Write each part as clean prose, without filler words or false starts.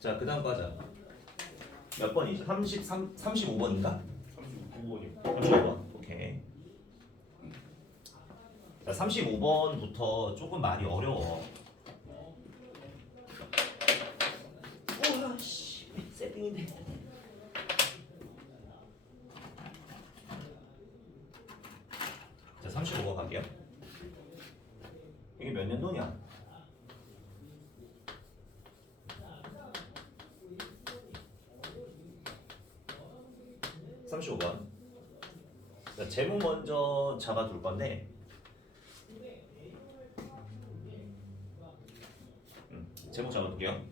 자, 그 다음 과자. 몇 번이죠? 35번인가? 35번이요. 35번. 오케이. 자, 35번부터 조금 말이 어려워. 우와, 씨. 세팅인데. 자, 35번 갈게요. 이게 몇 년도냐? 35번. 제목 먼저 잡아둘 건데, 제목 잡아둘게요.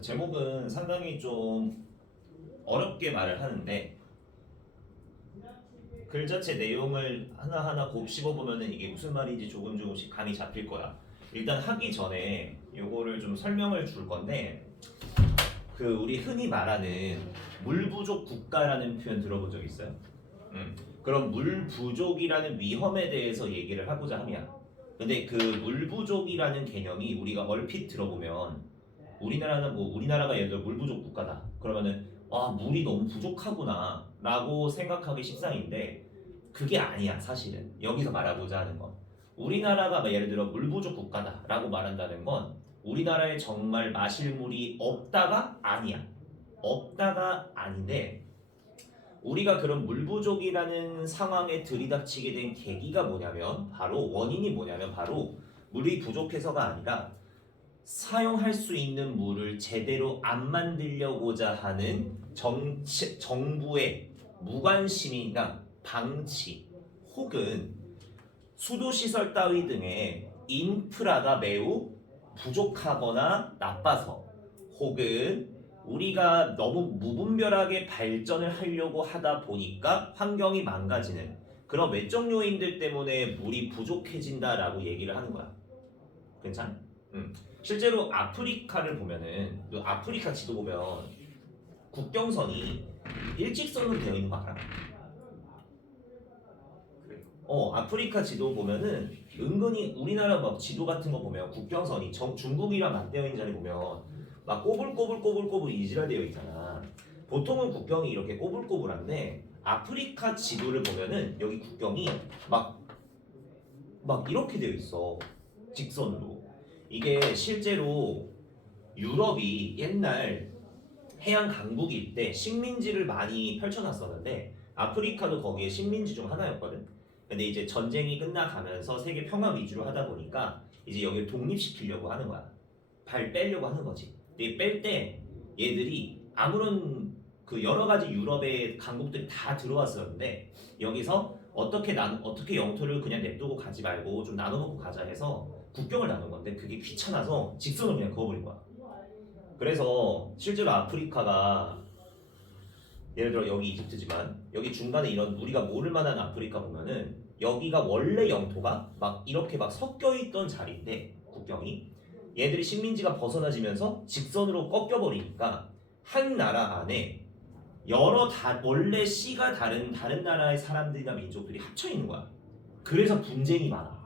제목은 상당히 좀 어렵게 말을 하는데 글 자체 내용을 하나하나 곱씹어보면은 이게 무슨 말인지 조금씩 감이 잡힐 거야. 일단 하기 전에 요거를 좀 설명을 줄 건데, 그 우리 흔히 말하는 물 부족 국가라는 표현 들어본 적 있어요? 그럼 물 부족이라는 위험에 대해서 얘기를 하고자 함이야. 근데 그 물 부족이라는 개념이 우리가 얼핏 들어보면 우리나라가 예를 들어 물 부족 국가다. 그러면은 물이 너무 부족하구나 라고 생각하기 십상인데, 그게 아니야. 사실은 여기서 말하고자 하는 건, 우리나라가 예를 들어 물 부족 국가다 라고 말한다는 건 우리나라에 정말 마실 물이 없다가 아니야. 없다가 아닌데, 우리가 그런 물 부족이라는 상황에 들이닥치게 된 계기가 뭐냐면, 원인이 뭐냐면 바로 물이 부족해서가 아니라 사용할 수 있는 물을 제대로 안 만들려고자 하는 정부의 무관심이나 방치, 혹은 수도시설 따위 등의 인프라가 매우 부족하거나 나빠서, 혹은 우리가 너무 무분별하게 발전을 하려고 하다 보니까 환경이 망가지는 그런 외적 요인들 때문에 물이 부족해진다라고 얘기를 하는 거야. 괜찮아? 실제로 아프리카를 보면은, 그 아프리카 지도 보면 국경선이 일직선으로 되어 있는 거 알아? 아프리카 지도 보면은 은근히 우리나라 막 지도 같은 거 보면 국경선이 중국이랑 맞대어 있는 자리 보면 막 꼬불꼬불 이지랄되어 있잖아. 보통은 국경이 이렇게 꼬불꼬불한데 아프리카 지도를 보면은 여기 국경이 막 이렇게 되어 있어. 직선으로. 이게 실제로 유럽이 옛날 해양 강국일 때 식민지를 많이 펼쳐놨었는데, 아프리카도 거기에 식민지 중 하나였거든. 근데 이제 전쟁이 끝나가면서 세계 평화 위주로 하다 보니까 이제 여기를 독립시키려고 하는 거야. 빼려고 하는 거지. 근데 뺄 때 얘들이 아무런 그 여러 가지 유럽의 강국들이 다 들어왔었는데, 여기서 어떻게 영토를 그냥 냅두고 가지 말고 좀 나눠먹고 가자 해서 국경을 나눈 건데, 그게 귀찮아서 직선을 그냥 그어버린 거야. 그래서 실제로 아프리카가 예를 들어 여기 이집트지만, 여기 중간에 이런 우리가 모를 만한 아프리카 보면은 여기가 원래 영토가 막 이렇게 막 섞여 있던 자리인데, 국경이 얘들이 식민지가 벗어나지면서 직선으로 꺾여버리니까 한 나라 안에 원래 씨가 다른 나라의 사람들이나 민족들이 합쳐 있는 거야. 그래서 분쟁이 많아.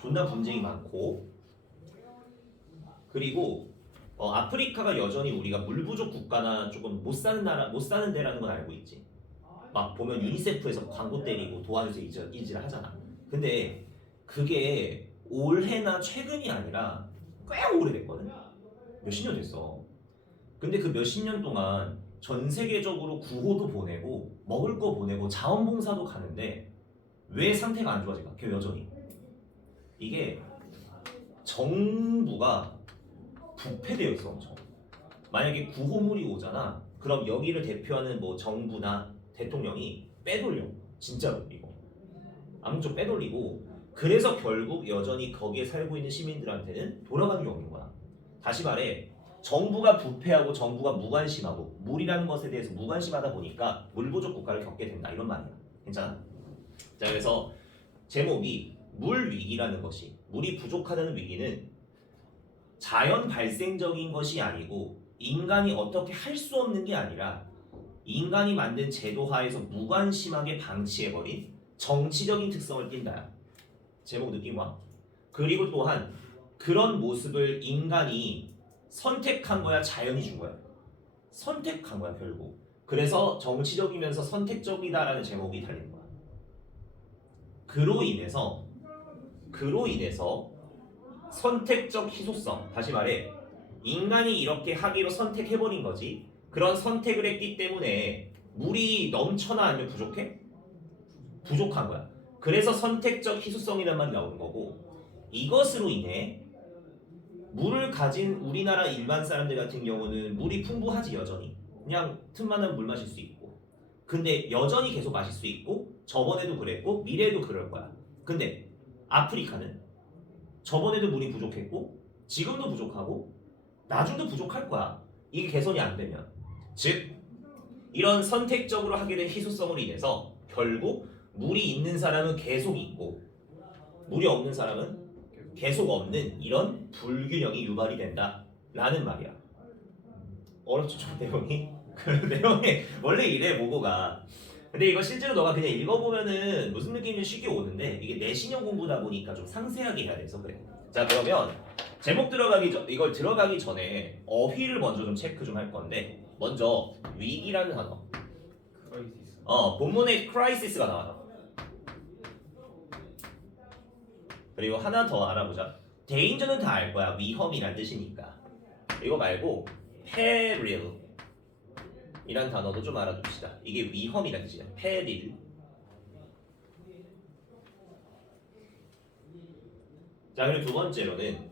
존나 분쟁이 많고, 그리고 아프리카가 여전히 우리가 물 부족 국가나 조금 못 사는 나라, 못 사는 데라는 건 알고 있지. 막 보면 유니세프에서 광고 때리고 도와주세요 이지를 하잖아. 근데 그게 올해나 최근이 아니라 꽤 오래됐거든. 몇십 년 됐어. 근데 그 몇십 년 동안 전 세계적으로 구호도 보내고 먹을 거 보내고 자원봉사도 가는데 왜 상태가 안 좋아질까? 걔 여전히 이게 정부가 부패되어 있어 엄청. 만약에 구호물이 오잖아. 그럼 여기를 대표하는 뭐 정부나 대통령이 빼돌려. 진짜로 이거. 아무튼 빼돌리고 그래서 결국 여전히 거기에 살고 있는 시민들한테는 돌아가는 게 없는 거야. 다시 말해 정부가 부패하고 정부가 무관심하고 물이라는 것에 대해서 무관심하다 보니까 물 부족 국가를 겪게 된다 이런 말이야. 괜찮아? 자 그래서 제목이 물 위기라는 것이 물이 부족하다는 위기는 자연 발생적인 것이 아니고 인간이 어떻게 할 수 없는 게 아니라 인간이 만든 제도 하에서 무관심하게 방치해버린 정치적인 특성을 띈다. 제목 느낌 와? 그리고 또한 그런 모습을 인간이 선택한 거야 자연이 준 거야? 선택한 거야 결국. 그래서 정치적이면서 선택적이다라는 제목이 달린 거야. 그로 인해서 선택적 희소성, 다시 말해 인간이 이렇게 하기로 선택해버린 거지. 그런 선택을 했기 때문에 물이 넘쳐나 아니면 부족해? 부족한 거야. 그래서 선택적 희소성이란 말이 나오는 거고 이것으로 인해 물을 가진 우리나라 일반 사람들 같은 경우는 물이 풍부하지 여전히. 그냥 틈만하면 물 마실 수 있고 근데 여전히 계속 마실 수 있고 저번에도 그랬고 미래에도 그럴 거야. 근데 아프리카는 저번에도 물이 부족했고 지금도 부족하고 나중도 부족할 거야. 이게 개선이 안 되면. 즉 이런 선택적으로 하게 된 희소성으로 인해서 결국 물이 있는 사람은 계속 있고 물이 없는 사람은 계속 없는 이런 불균형이 유발이 된다라는 말이야. 어렵죠 좀 내용이? 그 내용이 원래 이래 모고가. 근데 이거 실제로 너가 그냥 읽어보면은 무슨 느낌인지 쉽게 오는데 이게 내신형 공부다 보니까 좀 상세하게 해야 돼서 그래. 자 그러면 제목 들어가기 전 이걸 들어가기 전에 어휘를 먼저 좀 체크 좀 할 건데 먼저 위기라는 단어. 본문에 크라이시스가 나와요. 그리고 하나 더 알아보자. 데인저는 다 알 거야. 위험이란 뜻이니까. 이거 말고 peril 이란 단어도 좀 알아둡시다. 이게 위험이란 뜻이야. peril. 자 그리고 두 번째로는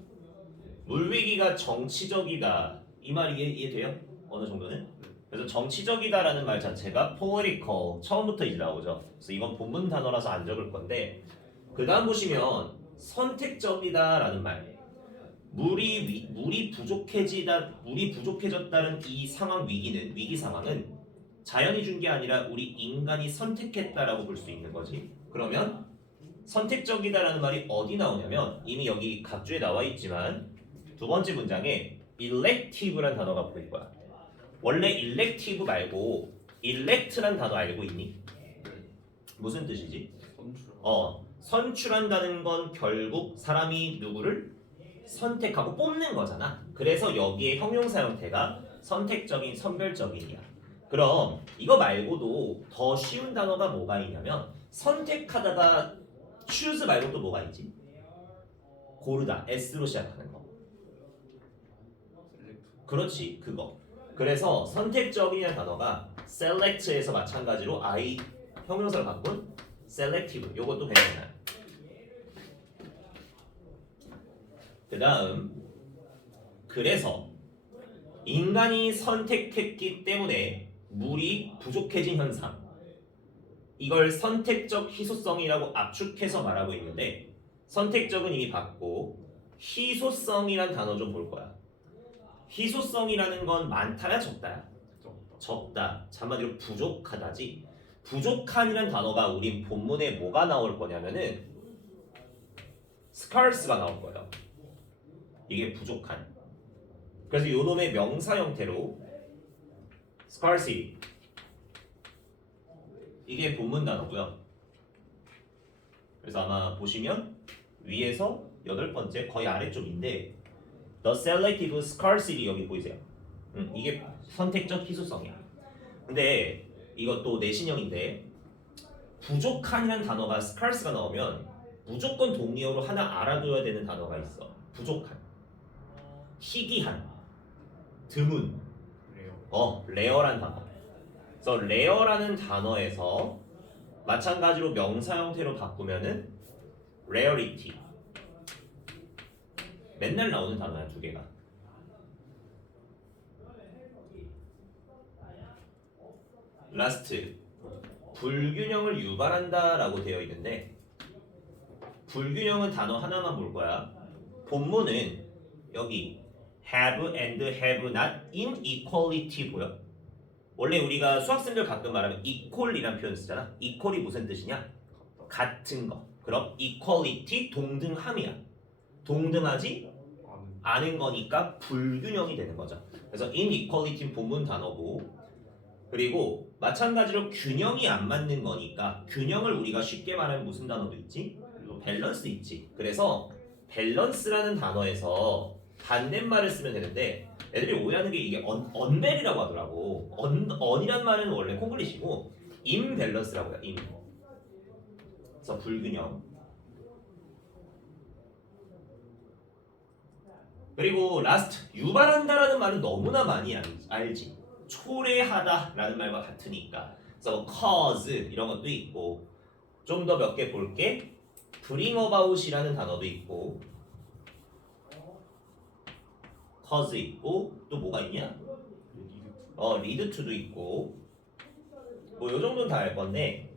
물위기가 정치적이다. 이 말이 이해돼요? 어느 정도는? 그래서 정치적이다라는 말 자체가 political 처음부터 이제 나오죠. 그래서 이건 본문 단어라서 안 적을 건데 그 다음 보시면 선택적이다라는 말. 물이 부족해졌다는 이 상황 위기 상황은 자연이 준 게 아니라 우리 인간이 선택했다라고 볼 수 있는 거지. 그러면 선택적이다라는 말이 어디 나오냐면 이미 여기 각주에 나와 있지만 두 번째 문장에 elective란 단어가 보일 거야. 원래 elective 말고 elect란 단어 알고 있니? 무슨 뜻이지? 선출한다는 건 결국 사람이 누구를 선택하고 뽑는 거잖아. 그래서 여기에 형용사 형태가 선택적인, 선별적인이야. 그럼 이거 말고도 더 쉬운 단어가 뭐가 있냐면 선택하다가 choose 말고 또 뭐가 있지? 고르다, s로 시작하는 거. 그렇지, 그거. 그래서 선택적이라는 단어가 select에서 마찬가지로 I 형용사를 바꾼 selective. 요것도 괜찮아요. 그 다음 그래서 인간이 선택했기 때문에 물이 부족해진 현상 이걸 선택적 희소성이라고 압축해서 말하고 있는데 선택적은 이미 봤고 희소성이란 단어 좀 볼 거야. 희소성이라는 건 많다야 적다야? 적다. 한마디로 부족하다지. 부족한이란 단어가 우리 본문에 뭐가 나올 거냐면은 scarce가 나올 거예요. 이게 부족한. 그래서 요놈의 명사 형태로 scarcity 이게 본문 단어고요. 그래서 아마 보시면 위에서 8번째 거의 아래쪽인데 The selective scarcity 여기 보이세요? 이게 선택적 희소성이야. 근데 이것도 내신형인데 부족한이라는 단어가 scarce가 나오면 무조건 동의어로 하나 알아둬야 되는 단어가 있어. 부족한, 희귀한, 드문, 레어란 단어. 그래서 레어라는 단어에서 마찬가지로 명사 형태로 바꾸면은 rarity. 맨날 나오는 단어야, 두 개가. 라스트. 불균형을 유발한다라고 되어 있는데 불균형은 단어 하나만 볼 거야. 본문은 여기 have and have not inequality 보여? 원래 우리가 수학생들 가끔 말하면 equal이라는 표현 쓰잖아. equal이 무슨 뜻이냐? 같은 거. 그럼 equality 동등함이야. 동등하지 않은 거니까 불균형이 되는 거죠. 그래서 inequality는 본문 단어고 그리고 마찬가지로 균형이 안 맞는 거니까 균형을 우리가 쉽게 말하면 무슨 단어도 있지? 밸런스 있지. 그래서 밸런스라는 단어에서 반대말을 쓰면 되는데 애들이 오해하는 게 이게 언밸이라고 하더라고. 언이란 말은 원래 콩글리시고 임밸런스라고 해요. 임. 그래서 불균형. 그리고 라스트 유발한다라는 말은 너무나 많이 알지. 초래하다라는 말과 같으니까. 그래서 cause 이런 것도 있고 좀 더 몇 개 볼게. bring about이라는 단어도 있고 cause 있고 또 뭐가 있냐? lead to도 있고 뭐 요 정도는 다 알 건데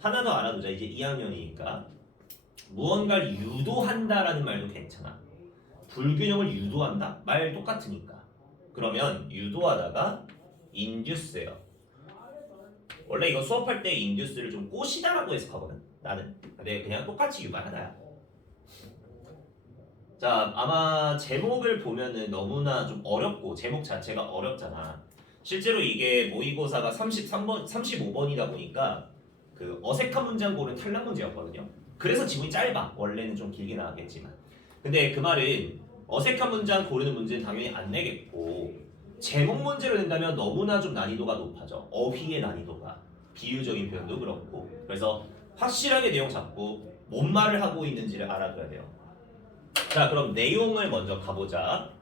하나 더 알아두자. 이제 2학년이니까 무언가를 유도한다라는 말도 괜찮아. 불균형을 유도한다? 말 똑같으니까. 그러면 유도하다가 induce예요. 원래 이거 수업할 때 induce를 좀 꼬시다라고 해석하거든. 나는. 근데 그냥 똑같이 유발하다야. 자, 아마 제목을 보면은 너무나 좀 어렵고 제목 자체가 어렵잖아. 실제로 이게 모의고사가 33번, 35번이다 보니까 그 어색한 문장 고른 탈락 문제였거든요. 그래서 지문이 짧아. 원래는 좀 길게 나왔겠지만. 근데 그 말은 어색한 문장 고르는 문제는 당연히 안 내겠고 제목 문제로 낸다면 너무나 좀 난이도가 높아져. 어휘의 난이도가. 비유적인 표현도 그렇고. 그래서 확실하게 내용 잡고 뭔 말을 하고 있는지를 알아둬야 돼요. 자, 그럼 내용을 먼저 가보자.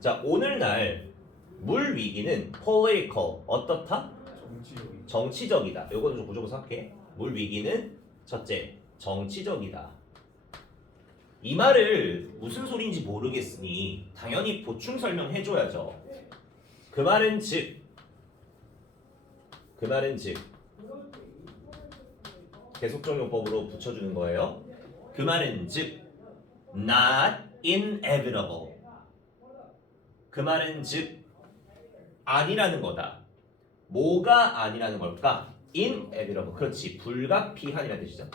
자, 오늘날 물 위기는 political 어떻다? 정치적이다. 요거는 좀 무조건 생각해. 물 위기는 첫째, 정치적이다. 이 말을 무슨 소리인지 모르겠으니 당연히 보충 설명해줘야죠. 그 말은 즉 계속적용법으로 붙여주는 거예요. 그 말은 즉 not inevitable. 그 말은 즉 아니라는 거다. 뭐가 아니라는 걸까? inevitable. 그렇지. 불가피한이라는 뜻이죠.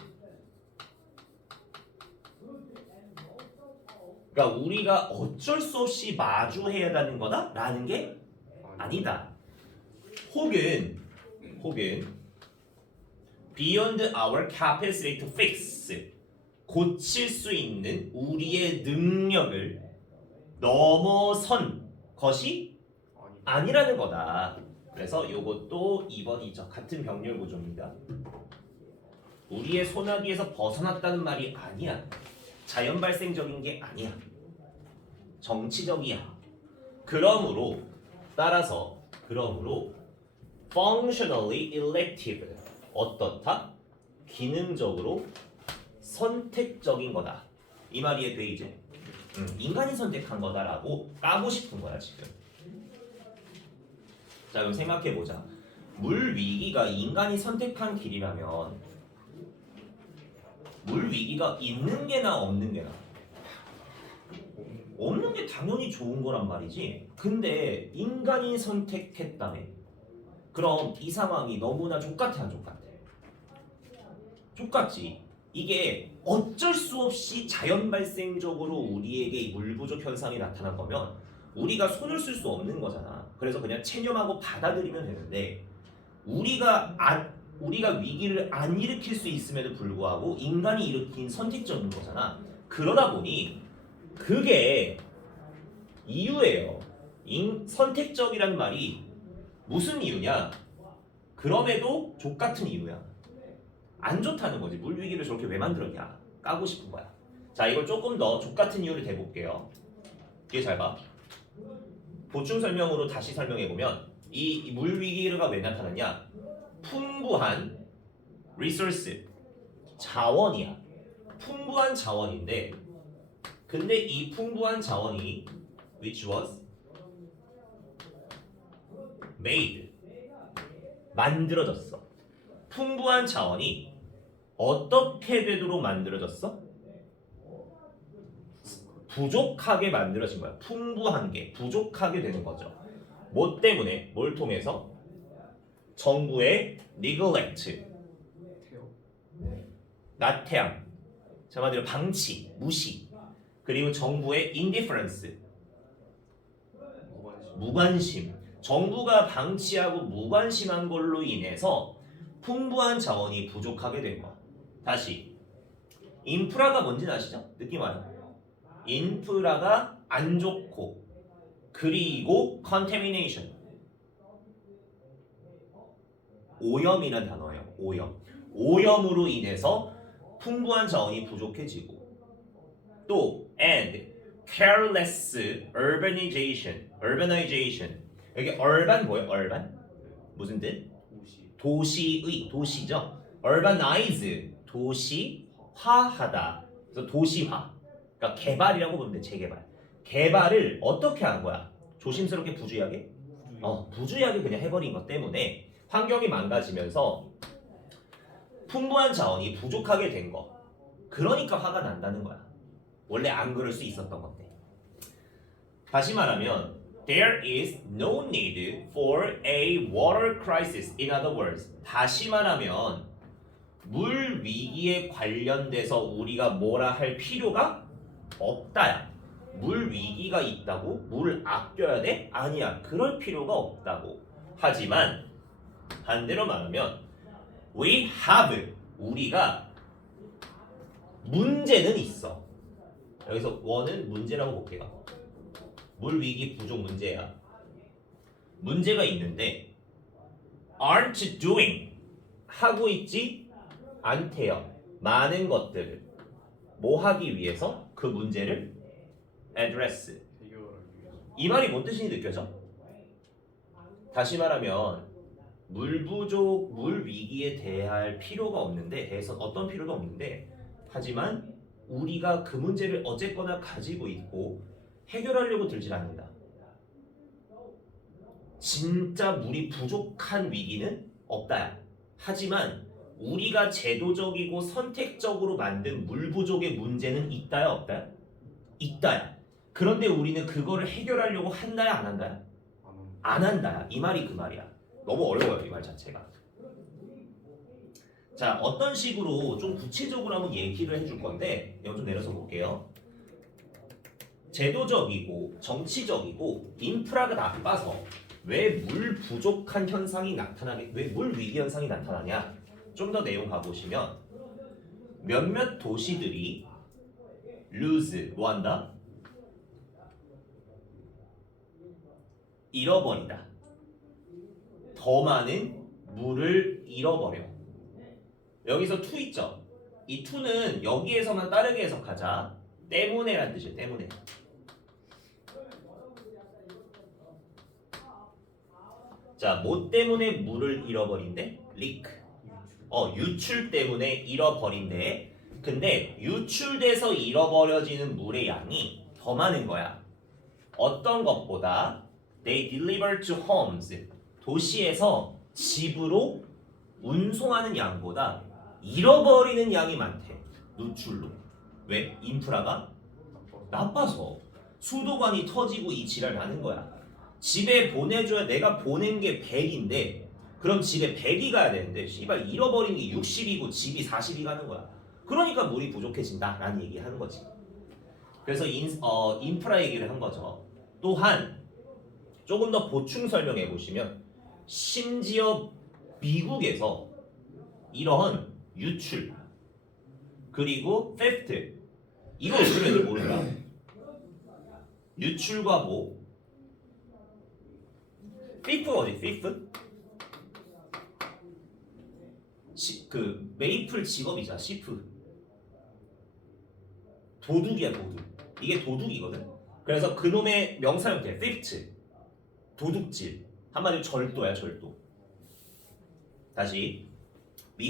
그러니까 우리가 어쩔 수 없이 마주해야 하는 거다? 라는 게 아니다. 혹은 beyond our capacity to fix 고칠 수 있는 우리의 능력을 넘어선 것이 아니라는 거다. 그래서 이것도 2번이죠. 같은 병렬 구조입니다. 우리의 소나기에서 벗어났다는 말이 아니야. 자연 발생적인 게 아니야. 정치적이야. 그러므로 functionally elective 어떻다? 기능적으로 선택적인 거다. 이 말이 이해돼 이제? 인간이 선택한 거다라고 까고 싶은 거야 지금. 자, 그럼 생각해 보자. 물 위기가 인간이 선택한 길이라면 물 위기가 있는 게나 없는 게나? 없는 게 당연히 좋은 거란 말이지. 근데 인간이 선택했다며. 그럼 이 상황이 너무나 족같아 안 족같아? 족같지. 이게 어쩔 수 없이 자연 발생적으로 우리에게 물 부족 현상이 나타난 거면 우리가 손을 쓸 수 없는 거잖아. 그래서 그냥 체념하고 받아들이면 되는데 우리가 위기를 안 일으킬 수 있음에도 불구하고 인간이 일으킨 선택적인 거잖아. 그러다 보니 그게 이유예요. 선택적이라는 말이 무슨 이유냐? 그럼에도 족같은 이유야. 안 좋다는 거지. 물 위기를 저렇게 왜 만들었냐? 까고 싶은 거야. 자, 이걸 조금 더 족같은 이유를 대볼게요. 이게 잘 봐. 보충 설명으로 다시 설명해 보면 이 물 위기가 왜 나타났냐? 풍부한 resource 자원이야. 풍부한 자원인데, 근데 이 풍부한 자원이 which was made 만들어졌어. 풍부한 자원이 어떻게 되도록 만들어졌어? 부족하게 만들어진 거야. 풍부한 게 부족하게 되는 거죠. 뭐 때문에? 뭘 통해서? 정부의 neglect, 나태함, 자 말대로 방치, 무시, 그리고 정부의 indifference, 무관심. 정부가 방치하고 무관심한 걸로 인해서 풍부한 자원이 부족하게 된 거야. 다시 인프라가 뭔지는 아시죠? 느낌 와요? 인프라가 안 좋고, 그리고 contamination, 오염이란 단어예요. 오염으로 인해서 풍부한 자원이 부족해지고, 또 and careless urbanization. 여기 urban 뭐예요? urban 무슨 뜻? 도시죠. urbanize 도시화하다. 그래서 도시화. 그러니까 개발이라고 보면 돼. 재개발. 개발을 어떻게 한 거야? 조심스럽게 부주의하게? 부주의하게 그냥 해버린 것 때문에 환경이 망가지면서 풍부한 자원이 부족하게 된 거. 그러니까 화가 난다는 거야. 원래 안 그럴 수 있었던 건데. 다시 말하면 there is no need for a water crisis. In other words, 다시 말하면 물 위기에 관련돼서 우리가 뭐라 할 필요가 없다야. 물 위기가 있다고 물 아껴야 돼? 아니야. 그럴 필요가 없다고. 하지만 반대로 말하면 we have, 우리가 문제는 있어. 여기서 원은 문제라고 볼게요. 물 위기 부족 문제야. 문제가 있는데 aren't doing, 하고 있지 않대요. 많은 것들을 뭐 하기 위해서? 그 문제를 address. 이 말이 뭔 뜻인지 느껴져? 다시 말하면 물 부족, 물 위기에 대할 필요가 없는데, 대해서 어떤 필요도 없는데, 하지만 우리가 그 문제를 어쨌거나 가지고 있고 해결하려고 들질 않는다. 진짜 물이 부족한 위기는 없다야. 하지만 우리가 제도적이고 선택적으로 만든 물 부족의 문제는 있다야 없다야? 있다야. 그런데 우리는 그거를 해결하려고 한다야 안 한다야? 안 한다야. 이 말이 그 말이야. 너무 어려워요, 이 말 자체가. 자, 어떤 식으로 좀 구체적으로 한번 얘기를 해줄 건데, 이거 좀 내려서 볼게요. 제도적이고 정치적이고 인프라가 나빠서 왜 물 부족한 현상이 나타나게, 왜 물 위기 현상이 나타나냐? 좀 더 내용 가보시면 몇몇 도시들이 lose, 뭐 한다? 잃어버리다. 더 많은 물을 잃어버려. 여기서 to 있죠? 이 to는 여기에서만 다르게 해석하자. 때문에란 뜻이에요. 때문에. 자, 뭐 때문에 물을 잃어버린대? leak. 유출 때문에 잃어버린대. 근데 유출돼서 잃어버려지는 물의 양이 더 많은 거야. 어떤 것보다? They deliver to homes. 도시에서 집으로 운송하는 양보다 잃어버리는 양이 많대. 누출로. 왜? 인프라가 나빠서. 수도관이 터지고 이 지랄 나는 거야. 집에 보내줘야, 내가 보낸 게 100인데 그럼 집에 100이 가야 되는데 씨발 잃어버린 게 60이고 집이 40이 가는 거야. 그러니까 물이 부족해진다 라는 얘기 하는 거지. 그래서 인프라 얘기를 한 거죠. 또한 조금 더 보충 설명해 보시면 심지어 미국에서 이런 유출 그리고 theft, 이거 모르면 모른다. 유출과 뭐 thief 어디 thief? 그 메이플 직업이자 시프 도둑이야 도둑. 이게 도둑이거든. 그래서 그놈의 명사형 돼 theft 도둑질 한마디로 절도야 절도. 다시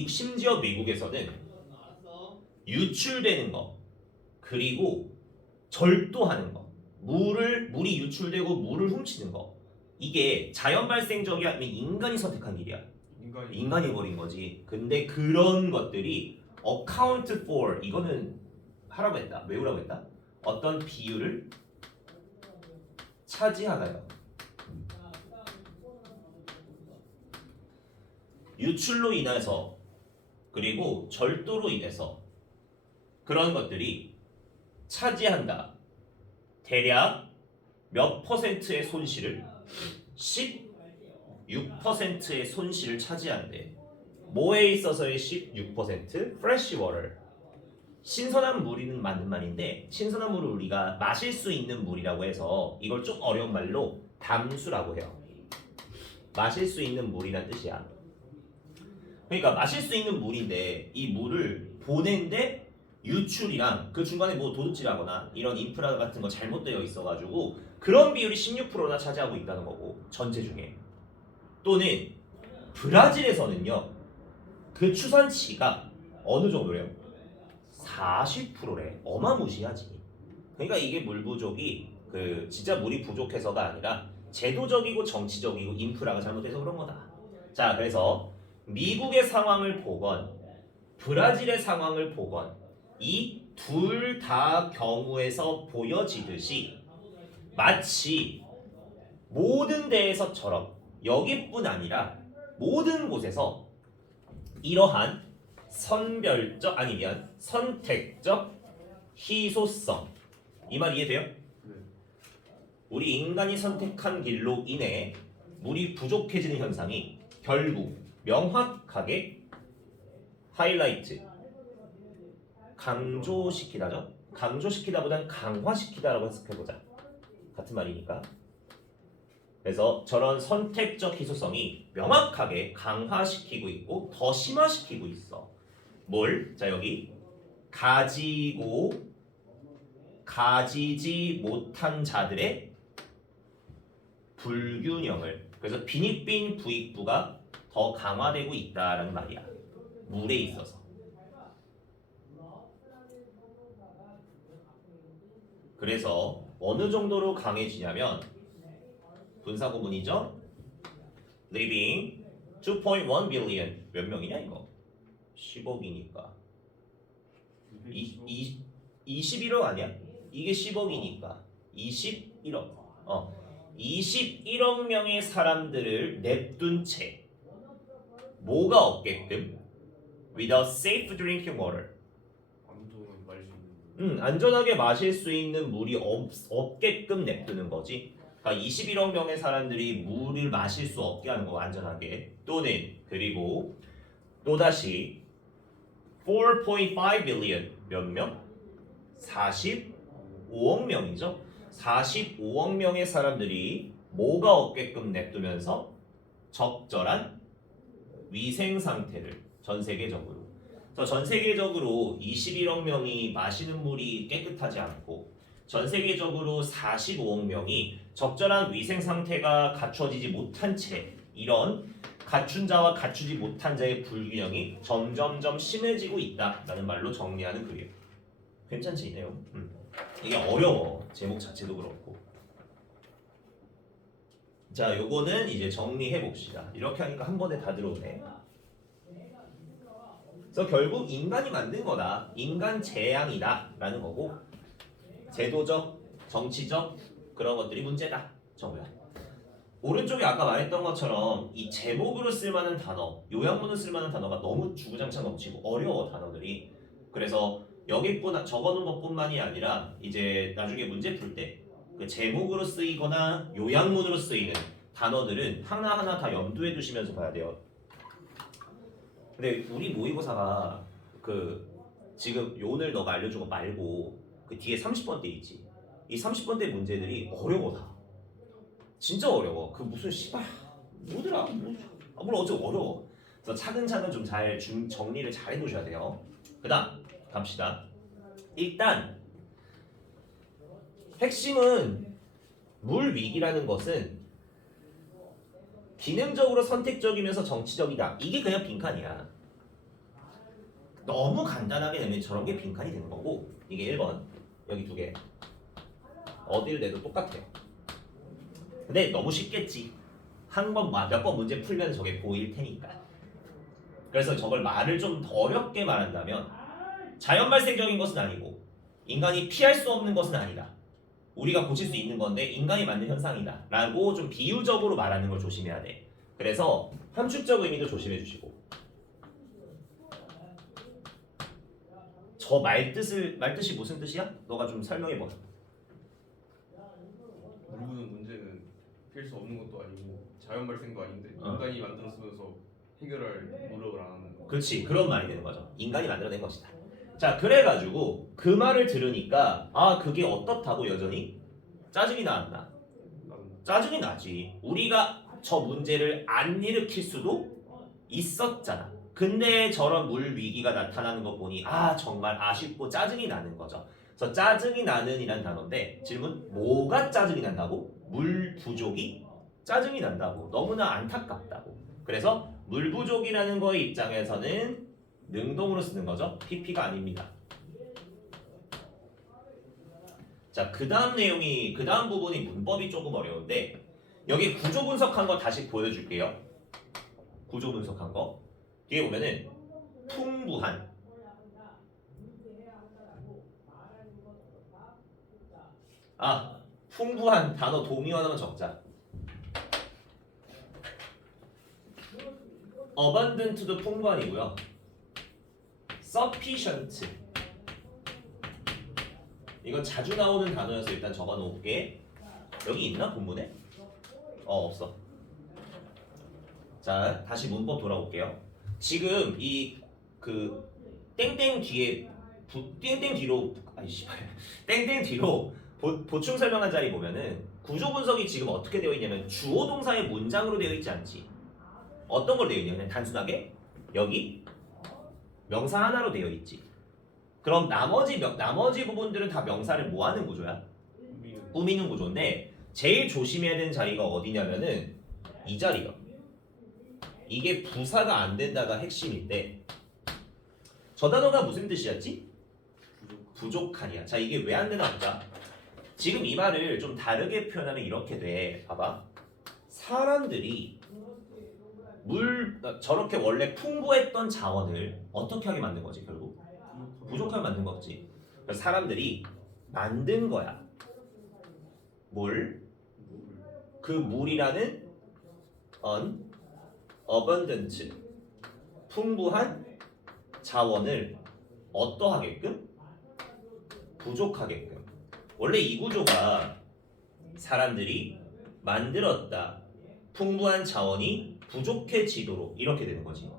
심지어 미국에서는 유출되는 거 그리고 절도하는 거 물이 유출되고 물을 훔치는 거 이게 자연 발생적이야 아니면 인간이 선택한 일이야? 인간이 버린 거지. 근데 그런 것들이 account for 이거는 하라고 했다 외우라고 했다 어떤 비율을 차지하나요? 유출로 인해서 그리고 절도로 인해서 그런 것들이 차지한다. 대략 몇 퍼센트의 손실을 16%의 손실을 차지한대. 뭐에 있어서의 16%? fresh water. 신선한 물이는 맞는 말인데 신선한 물을 우리가 마실 수 있는 물이라고 해서 이걸 좀 어려운 말로 담수라고 해요. 마실 수 있는 물이란 뜻이야. 그러니까 마실 수 있는 물인데 이 물을 보낸데 유출이랑 그 중간에 뭐 도둑질하거나 이런 인프라 같은 거 잘못되어 있어가지고 그런 비율이 16%나 차지하고 있다는 거고 전체 중에. 또는 브라질에서는요 그 추산치가 어느 정도래요? 40%래. 어마무시하지. 그러니까 이게 물 부족이 그 진짜 물이 부족해서가 아니라 제도적이고 정치적이고 인프라가 잘못돼서 그런 거다. 자 그래서 미국의 상황을 보건 브라질의 상황을 보건 이 둘 다 경우에서 보여지듯이 마치 모든 데에서처럼 여기뿐 아니라 모든 곳에서 이러한 선택적 희소성 이 말 이해돼요? 우리 인간이 선택한 길로 인해 물이 부족해지는 현상이 결국 명확하게 하이라이트 강조시키다죠. 강조시키다보단 강화시키다라고 해석해보자. 같은 말이니까. 그래서 저런 선택적 희소성이 명확하게 강화시키고 있고 더 심화시키고 있어. 뭘? 자 여기 가지지 못한 자들의 불균형을. 그래서 빈익빈 부익부가 더 강화되고 있다라는 말이야. 물에 있어서. 그래서 어느 정도로 강해지냐면 분사 구문이죠. living 2.1 billion 몇 명이냐 이거? 10억이니까 21억 아니야? 이게 10억이니까 21억 21억 명의 사람들을 냅둔 채 뭐가 없게끔 without safe drinking water 안전하게 마실 수 있는 물이 없게끔 냅두는 거지. 그러니까 21억 명의 사람들이 물을 마실 수 없게 하는 거 안전하게. 또는 그리고 또다시 4.5 billion 몇 명? 45억 명이죠. 45억 명의 사람들이 뭐가 없게끔 냅두면서 적절한 위생 상태를 전 세계적으로. 그래서 전 세계적으로 21억 명이 마시는 물이 깨끗하지 않고 전 세계적으로 45억 명이 적절한 위생 상태가 갖춰지지 못한 채 이런 갖춘 자와 갖추지 못한 자의 불균형이 점점점 심해지고 있다라는 말로 정리하는 그림. 괜찮지 이 내용? 이게 어려워. 제목 자체도 그렇고. 자, 요거는 이제 정리해 봅시다. 이렇게 하니까 한 번에 다 들어오네. 그래서 결국 인간이 만든 거다. 인간 재앙이다 라는 거고 제도적, 정치적 그런 것들이 문제다. 정말. 오른쪽에 아까 말했던 것처럼 이 제목으로 쓸만한 단어, 요약문으로 쓸만한 단어가 너무 주구장창 넘치고 어려워 단어들이. 그래서 여기 적어놓은 것뿐만이 아니라 이제 나중에 문제 풀 때 그 제목으로 쓰이거나 요약문으로 쓰이는 단어들은 하나하나 다 염두에 두시면서 봐야 돼요. 근데 우리 모의고사가 그 지금 오늘 너가 알려준 거 말고 그 뒤에 30번대 있지. 이 30번대 문제들이 어려워 다. 진짜 어려워. 그 무슨 씨발 뭐더라? 물론 어째 어려워. 그래서 차근차근 좀 잘 정리를 잘 해놓으셔야 돼요. 그다음 갑시다. 일단 핵심은 물 위기라는 것은 기능적으로 선택적이면서 정치적이다. 이게 그냥 빈칸이야. 너무 간단하게 내면 저런 게 빈칸이 되는 거고 이게 1번 여기 2개 어디를 내도 똑같아. 근데 너무 쉽겠지. 한 번 몇 번 문제 풀면 저게 보일 테니까. 그래서 저걸 말을 좀 더 어렵게 말한다면 자연 발생적인 것은 아니고 인간이 피할 수 없는 것은 아니다. 우리가 고칠 수 있는 건데 인간이 만든 현상이다 라고 좀 비유적으로 말하는 걸 조심해야 돼. 그래서 함축적 의미도 조심해 주시고 저 말뜻이 무슨 뜻이야? 너가 좀 설명해 봐. 물 부는 문제는 피할 수 없는 것도 아니고 자연 발생도 아닌데 인간이 만들었으면서 해결할 노력을 안 하는 거. 그렇지, 그런 말이 되는 거죠. 인간이 만들어낸 것이다. 자, 그래가지고 그 말을 들으니까 아 그게 어떻다고 여전히 짜증이 나왔나? 짜증이 나지. 우리가 저 문제를 안 일으킬 수도 있었잖아. 근데 저런 물 위기가 나타나는 거 보니 아 정말 아쉽고 짜증이 나는 거죠. 그래서 짜증이 나는이란 단어인데 질문 뭐가 짜증이 난다고? 물 부족이 짜증이 난다고. 너무나 안타깝다고. 그래서 물 부족이라는 거의 입장에서는 능동으로 쓰는 거죠. PP가 아닙니다. 자, 그 다음 내용이 그 다음 부분이 문법이 조금 어려운데 여기 구조 분석한 거 다시 보여줄게요. 구조 분석한 거 뒤에 보면은 풍부한 풍부한 단어 동의 하나만 적자. abundant도 풍부한이고요. sufficient 이건 자주 나오는 단어여서 일단 적어 놓을게. 여기 있나 본문에? 없어. 자, 다시 문법 돌아올게요. 지금 이 그 땡땡 뒤에 땡땡 뒤로 땡땡 뒤로 보충 설명한 자리 보면은 구조 분석이 지금 어떻게 되어 있냐면 주어 동사의 문장으로 되어 있지 않지. 어떤 걸 되어 있냐? 그냥 단순하게 여기 명사 하나로 되어 있지. 그럼 나머지 부분들은 다 명사를 뭐 하는 구조야? 꾸미는 구조인데 제일 조심해야 되는 자리가 어디냐면은 이 자리요. 이게 부사가 안 된다가 핵심인데 저 단어가 무슨 뜻이었지? 부족하냐. 자, 이게 왜 안 되나 보자. 지금 이 말을 좀 다르게 표현하면 이렇게 돼. 봐봐. 사람들이 저렇게 원래 풍부했던 자원을 어떻게 하게 만든 거지 결국? 부족하게 만든 거지. 그래서 사람들이 만든 거야. 뭘? 그 물이라는 abundant 풍부한 자원을 어떠하게끔? 부족하게끔. 원래 이 구조가 사람들이 만들었다. 풍부한 자원이 부족해지도록 이렇게 되는 거지.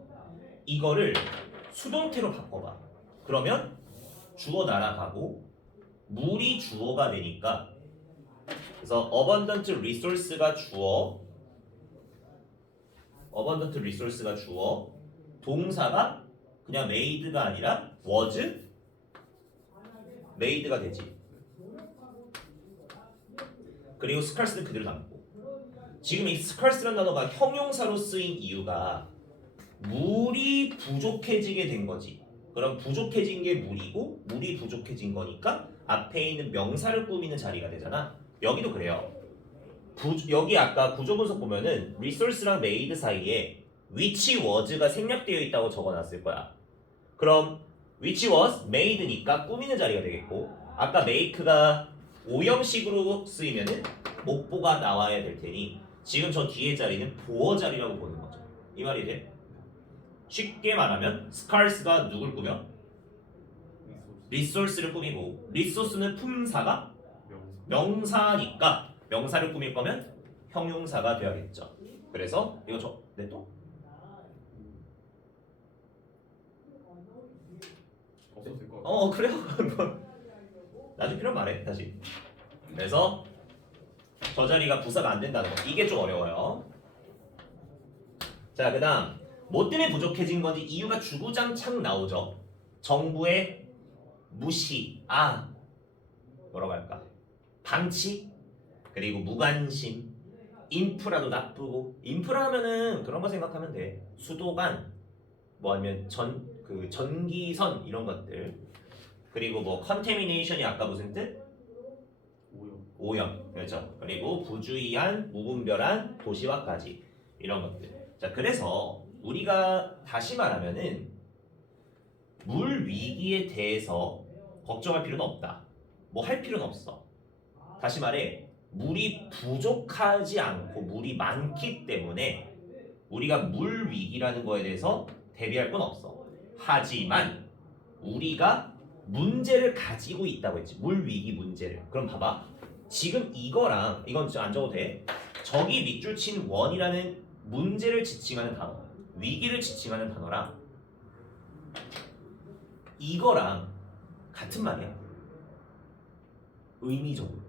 이거를 수동태로 바꿔봐. 그러면 주어 날아가고 물이 주어가 되니까 그래서 abundant resource가 주어 동사가 그냥 made가 아니라 was made가 되지. 그리고 scarce는 그대로 남고 지금 이 scarce라는 단어가 형용사로 쓰인 이유가 물이 부족해지게 된 거지. 그럼 부족해진 게 물이고 물이 부족해진 거니까 앞에 있는 명사를 꾸미는 자리가 되잖아. 여기도 그래요. 여기 아까 구조 분석 보면은 resource랑 made 사이에 which was가 생략되어 있다고 적어놨을 거야. 그럼 which was made니까 꾸미는 자리가 되겠고 아까 make가 오형식으로 쓰이면은 목보가 나와야 될 테니 지금 저 뒤에 자리는 보어 자리라고 보는 거죠. 이 말이 돼? 쉽게 말하면 scarce가 누굴 꾸며? resource를 꾸미고 resource는 품사가 명사니까 명사를 꾸밀 거면 형용사가 돼야겠죠. 그래서 이거 네 또? 없어도 될 것 같아. 그래요? 나중에 필요하면 말해 다시. 그래서 저 자리가 부사가 안 된다는 거. 이게 좀 어려워요. 자, 그다음 뭐 때문에 부족해진 건지 이유가 주구장창 나오죠. 정부의 무시, 뭐라고 할까? 방치, 그리고 무관심, 인프라도 나쁘고. 인프라 하면은 그런 거 생각하면 돼. 수도관, 뭐 아니면 그 전기선 이런 것들. 그리고 뭐 컨테미네이션이 아까 무슨 뜻? 오염. 그렇죠. 그리고 부주의한, 무분별한 도시화까지 이런 것들. 자, 그래서 우리가 다시 말하면은 물 위기에 대해서 걱정할 필요는 없다. 뭐 할 필요는 없어. 다시 말해 물이 부족하지 않고 물이 많기 때문에 우리가 물 위기라는 거에 대해서 대비할 건 없어. 하지만 우리가 문제를 가지고 있다고 했지. 물 위기 문제를. 그럼 봐봐. 지금 이거랑 이건 진짜 안 적어도 돼. 저기 밑줄 친 원이라는 문제를 지칭하는 단어, 위기를 지칭하는 단어랑 이거랑 같은 말이야. 의미적으로.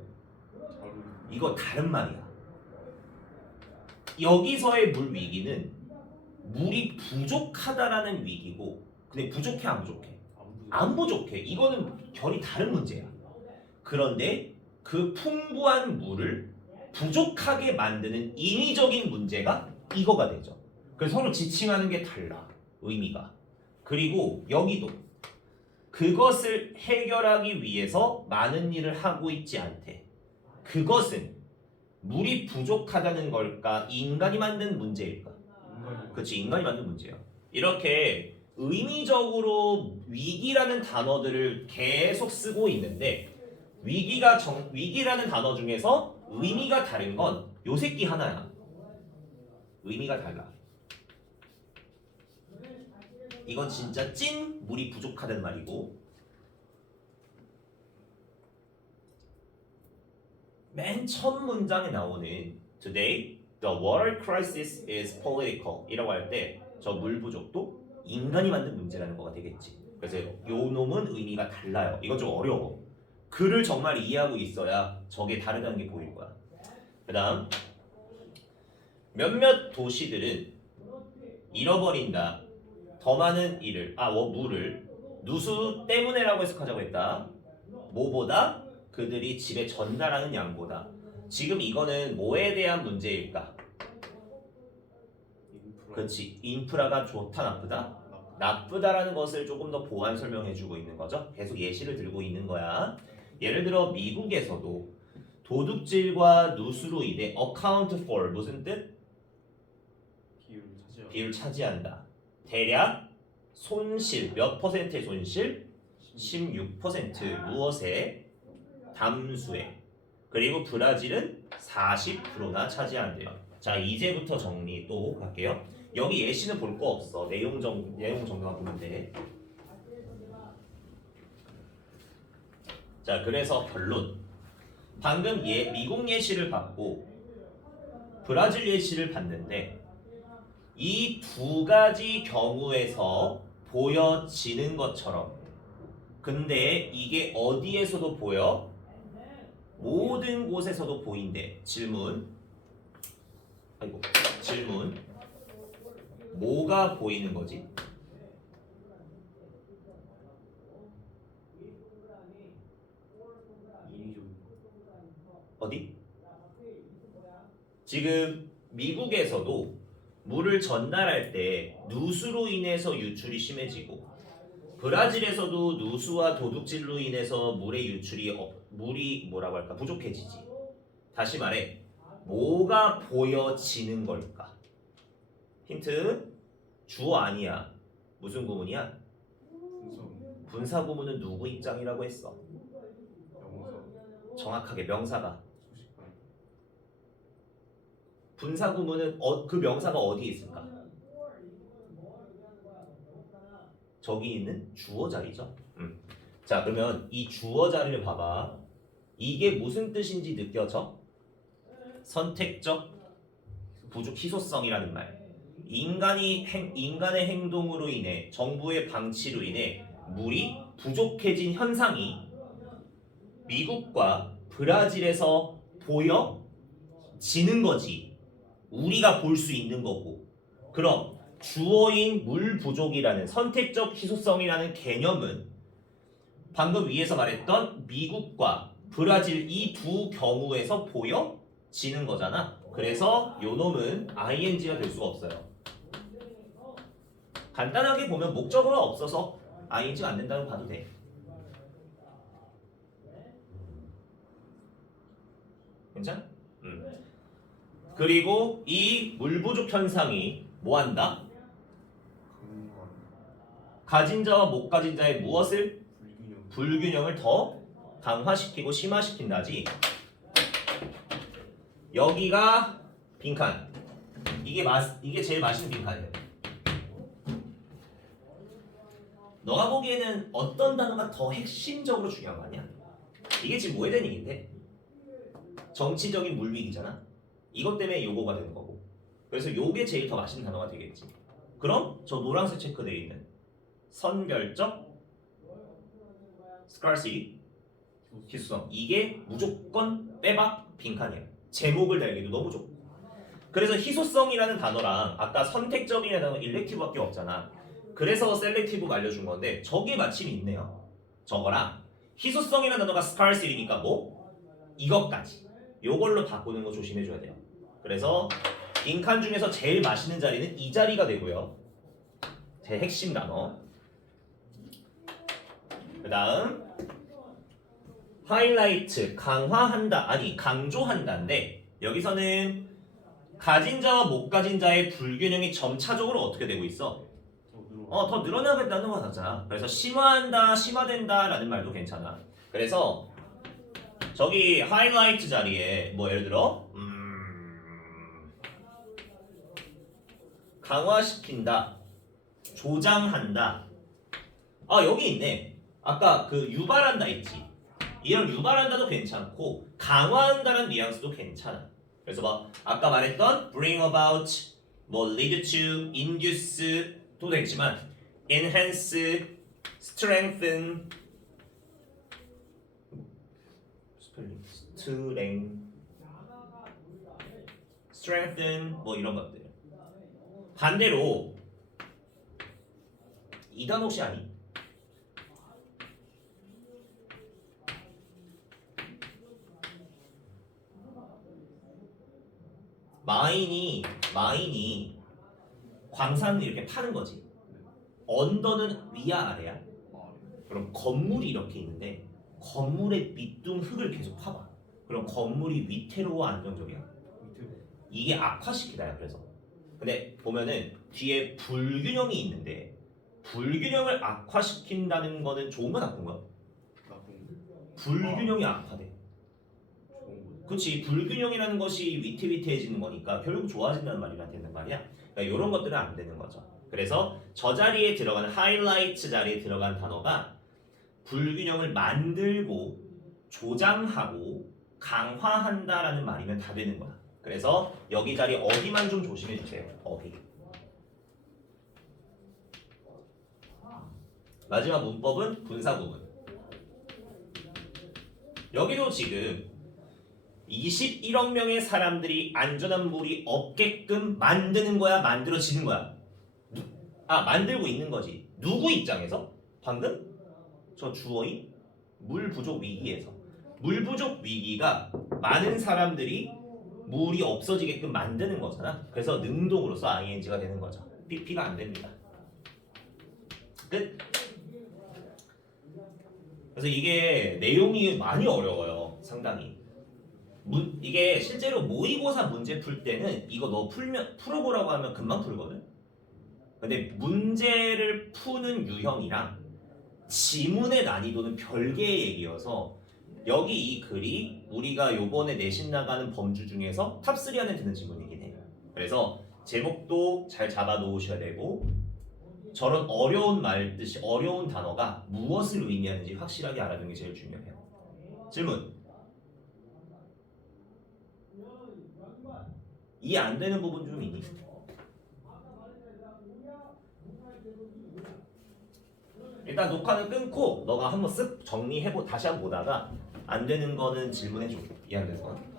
이거 다른 말이야. 여기서의 물 위기는 물이 부족하다라는 위기고, 근데 부족해 안 부족해? 안 부족해. 이거는 결이 다른 문제야. 그런데 그 풍부한 물을 부족하게 만드는 인위적인 문제가 이거가 되죠. 그래서 서로 지칭하는 게 달라. 의미가. 그리고 여기도 그것을 해결하기 위해서 많은 일을 하고 있지 않대. 그것은 물이 부족하다는 걸까? 인간이 만든 문제일까? 그렇지, 인간이 만든 문제야. 이렇게 의미적으로 위기라는 단어들을 계속 쓰고 있는데 위기라는 단어 중에서 의미가 다른 건 요 새끼 하나야. 의미가 달라. 이건 진짜 찐 물이 부족하다는 말이고, 맨 첫 문장에 나오는 Today the water crisis is political 이라고 할 때 저 물 부족도 인간이 만든 문제라는 거가 되겠지. 그래서 요 놈은 의미가 달라요. 이건 좀 어려워. 글을 정말 이해하고 있어야 저게 다르다는 게 보일 거야. 그 다음 몇몇 도시들은 잃어버린다. 더 많은 물을 누수 때문에라고 해석하자고 했다. 뭐보다? 그들이 집에 전달하는 양보다. 지금 이거는 뭐에 대한 문제일까? 그렇지. 인프라가 좋다 나쁘다? 나쁘다라는 것을 조금 더 보완 설명해주고 있는 거죠. 계속 예시를 들고 있는 거야. 예를 들어 미국에서도 도둑질과 누수로 인해 account for 무슨 뜻? 비율 차지한다. 대략 손실 몇 퍼센트의 손실? 16% 무엇에? 담수에. 그리고 브라질은 40%나 차지한대요. 자, 이제부터 정리 또 갈게요. 여기 예시는 볼 거 없어. 내용 정도만 보면 돼. 자, 그래서 결론. 방금 미국 예시를 봤고 브라질 예시를 봤는데 이 두 가지 경우에서 보여지는 것처럼, 근데 이게 어디에서도 보여? 모든 곳에서도 보인대. 질문. 뭐가 보이는 거지? 어디? 지금 미국에서도 물을 전달할 때 누수로 인해서 유출이 심해지고, 브라질에서도 누수와 도둑질로 인해서 물의 유출이 물이 뭐라고 할까? 부족해지지. 다시 말해 뭐가 보여지는 걸까? 힌트. 주어 아니야. 무슨 구문이야? 분사 구문은 누구 입장이라고 했어? 정확하게 명사가. 분사 구문은 그 명사가 어디에 있을까? 저기 있는 주어 자리죠. 자, 그러면 이 주어 자리를 봐봐. 이게 무슨 뜻인지 느껴져? 선택적 희소성이라는 말. 인간의 행동으로 인해, 정부의 방치로 인해 물이 부족해진 현상이 미국과 브라질에서 보여지는 거지. 우리가 볼 수 있는 거고. 그럼 주어인 물 부족이라는 선택적 희소성이라는 개념은 방금 위에서 말했던 미국과 브라질 이 두 경우에서 보여지는 거잖아. 그래서 요 놈은 ing가 될 수가 없어요. 간단하게 보면 목적어가 없어서 ing가 안 된다고 봐도 돼. 괜찮아? 그리고 이 물 부족 현상이 뭐 한다? 가진 자와 못 가진 자의 무엇을? 불균형을 더 강화시키고 심화시킨다지. 여기가 빈칸. 이게 제일 맛있는 빈칸이에요. 너가 보기에는 어떤 단어가 더 핵심적으로 중요한 거 아니야? 이게 지금 뭐에 대한 얘기인데? 정치적인 물위기잖아. 이것 때문에 요거가 되는 거고. 그래서 요게 제일 더 맛있는 단어가 되겠지. 그럼 저 노란색 체크되어 있는 선별적 scarcity 희소성, 이게 무조건 빼박 빈칸이에요. 제목을 달기도 너무 좋고. 그래서 희소성이라는 단어랑 아까 선택적이라는 단어 일렉티브밖에 없잖아. 그래서 셀렉티브 알려준 건데 저게 마침 있네요. 저거랑 희소성이라는 단어가 scarcity니까 뭐? 이것까지. 요걸로 바꾸는 거 조심해줘야 돼요. 그래서 빈칸 중에서 제일 맛있는 자리는 이 자리가 되고요. 제 핵심 단어. 그 다음 하이라이트, 강화한다, 아니 강조한다인데 여기서는 가진 자와 못 가진 자의 불균형이 점차적으로 어떻게 되고 있어? 더 늘어나겠다는 거잖아. 그래서 심화한다, 심화된다 라는 말도 괜찮아. 그래서 저기 하이라이트 자리에 뭐 예를 들어 강화시킨다, 조장한다. 여기 있네. 아까 그 유발한다 있지. 이런 유발한다도 괜찮고 강화한다는 뉘앙스도 괜찮아. 그래서 막 아까 말했던 bring about, 뭐 lead to, induce도 되겠지만 enhance, strengthen, strengthen 뭐 이런 것들. 반대로 이 단어 혹시 아니? 마인이 광산을 이렇게 파는 거지. 언더는 위야 아래야? 그럼 건물이 이렇게 있는데 건물의 밑둥 흙을 계속 파봐. 그럼 건물이 위태로워 안정적이야? 이게 악화시키다야. 그래서 근데 보면은 뒤에 불균형이 있는데 불균형을 악화시킨다는 거는 좋은 거 나쁜 거야? 불균형이 악화돼. 그렇지. 불균형이라는 것이 위태위태해지는 거니까 결국 좋아진다는 말이라 되는 말이야. 그러니까 이런 것들은 안 되는 거죠. 그래서 저 자리에 들어가는 하이라이트 자리에 들어간 단어가 불균형을 만들고 조장하고 강화한다라는 말이면 다 되는 거야. 그래서 여기 자리 어디만 좀 조심해 주세요. 어디. 마지막 문법은 분사 부분. 여기도 지금 21억 명의 사람들이 안전한 물이 없게끔 만드는 거야, 만들어지는 거야? 만들고 있는 거지. 누구 입장에서? 방금 저 주어인 물 부족 위기에서. 물 부족 위기가 많은 사람들이 물이 없어지게끔 만드는 거잖아. 그래서 능동으로서 ing가 되는 거죠. pp가 안 됩니다. 끝. 그래서 이게 내용이 많이 어려워요. 상당히. 이게 실제로 모의고사 문제 풀 때는 이거 너 풀어보라고 하면 금방 풀거든. 근데 문제를 푸는 유형이랑 지문의 난이도는 별개의 얘기여서 여기 이 글이 우리가 요번에 내신 나가는 범주 중에서 탑3 안에 드는 지문이긴 해요. 그래서 제목도 잘 잡아 놓으셔야 되고 저런 어려운 말듯이 어려운 단어가 무엇을 의미하는지 확실하게 알아두는 게 제일 중요해요. 질문. 이해 안 되는 부분 좀 있니? 일단 녹화는 끊고 너가 한번 쓱 정리해보 다시 한번 보다가 안 되는 거는 질문해 줘. 이해안 되는 건.